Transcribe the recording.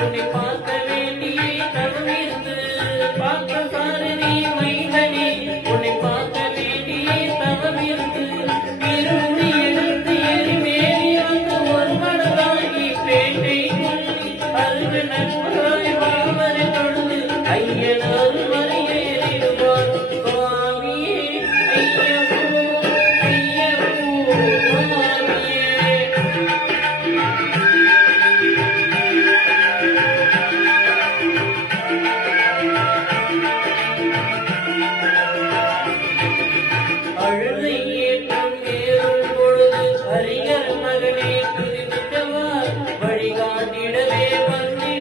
உன்னை பார்க்க வேண்டியே தவமிருந்து பார்த்த சாரதி மைந்தனே உன்னை பார்க்க வேண்டியே தவமிருந்து இருமுடி எழுந்து எரிமேறி வந்து ஒரு மனதாகி பேட்டை கொள்ளி அருகு நட்பு